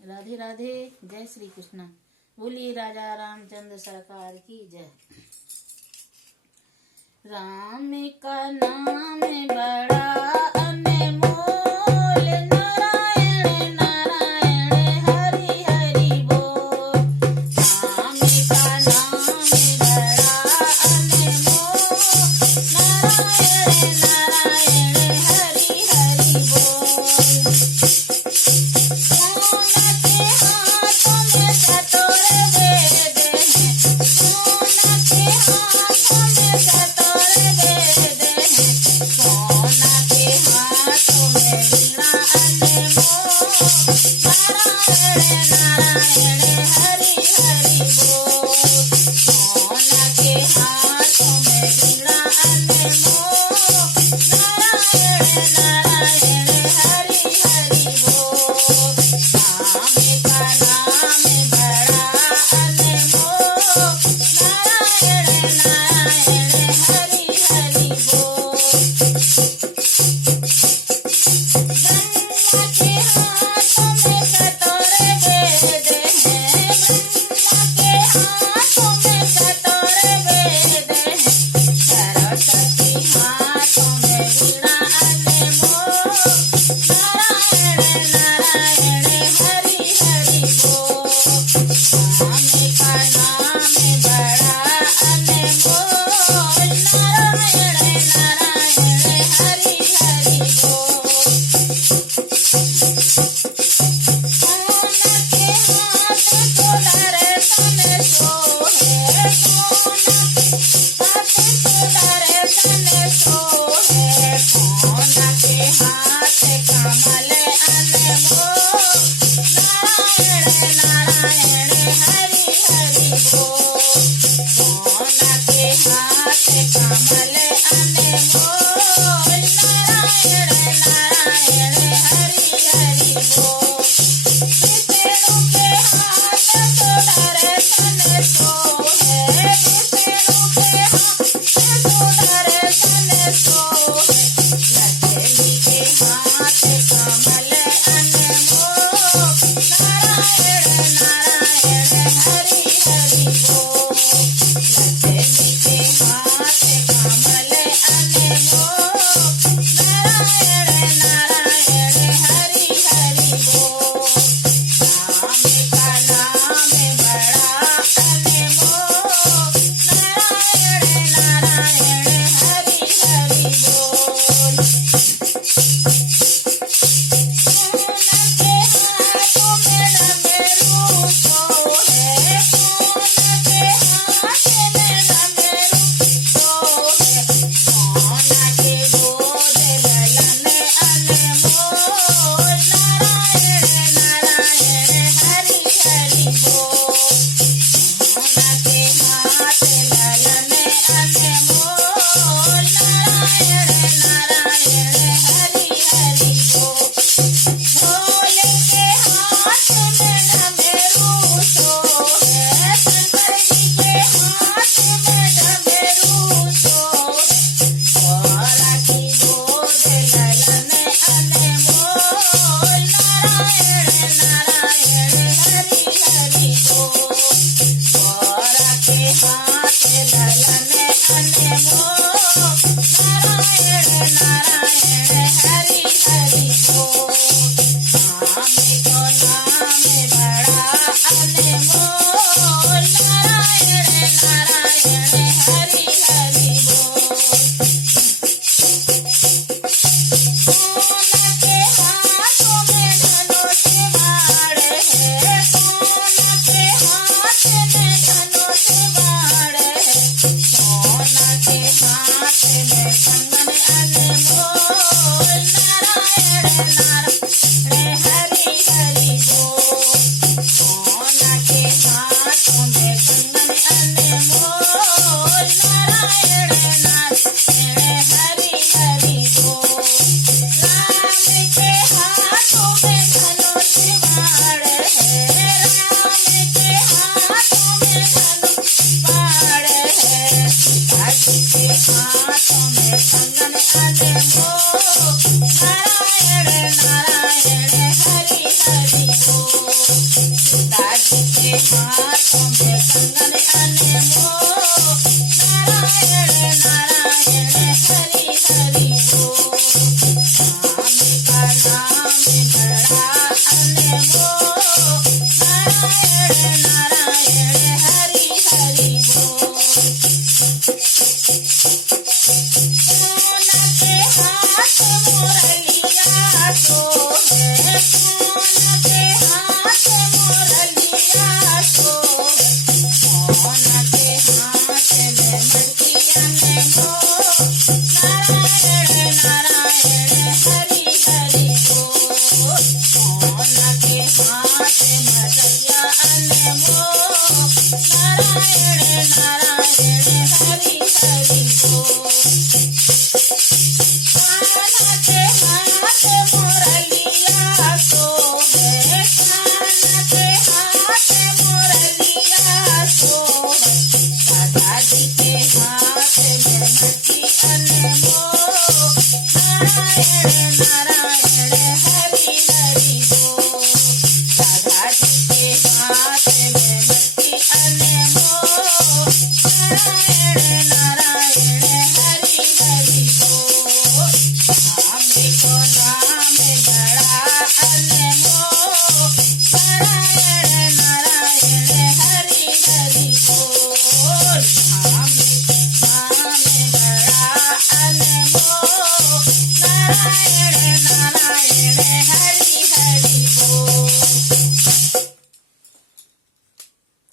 राधे राधे। जय श्री कृष्ण। बोलिए राजा रामचंद्र सरकार की जय। राम का नाम बड़ा अनमोल, नारायण नारायण हरि हरि बोल। राम का नाम बड़ा अनमोल, नारायण नारायण हरि हरि बोल। सोना के हाथों में कटोरे वेद हैं, सोना के हाथों में कटोरे वेद हैं, सोना के हाथों में वीणा अनमोल, नारायण नारायण हरि हरि बोल। सोना के हाथों में वीणा अनमोल, नारायण नारायण हरि हरि बोल। राम का नाम बड़ा अनमोल, नारायण नारायण हरि हरि बोल। ब्रह्मा के हाथों में कटोरे वेद हैं, हाथों में कंगन अनमोल नारायण नारायण हरि हरि बोल स्वामी का नाम बड़ा अनमोल नारायण नारायण हरि हरि बोल सोना के हाथ मुरलिया सोहे सोना के हाथ मुरलिया सोहे सोना के हाथ में मटकी अनमोल नारायण नारायण हरि हरि बोल सोना के हाथ मटकिया अनमोल नारायण नारायण हरि हरि बोल कान्हा के हाथ मुरलिया सोहे कान्हा के हाथ मुरलिया सोहे राधा जी के हाथ में मटकी अनमोल नारायण नारायण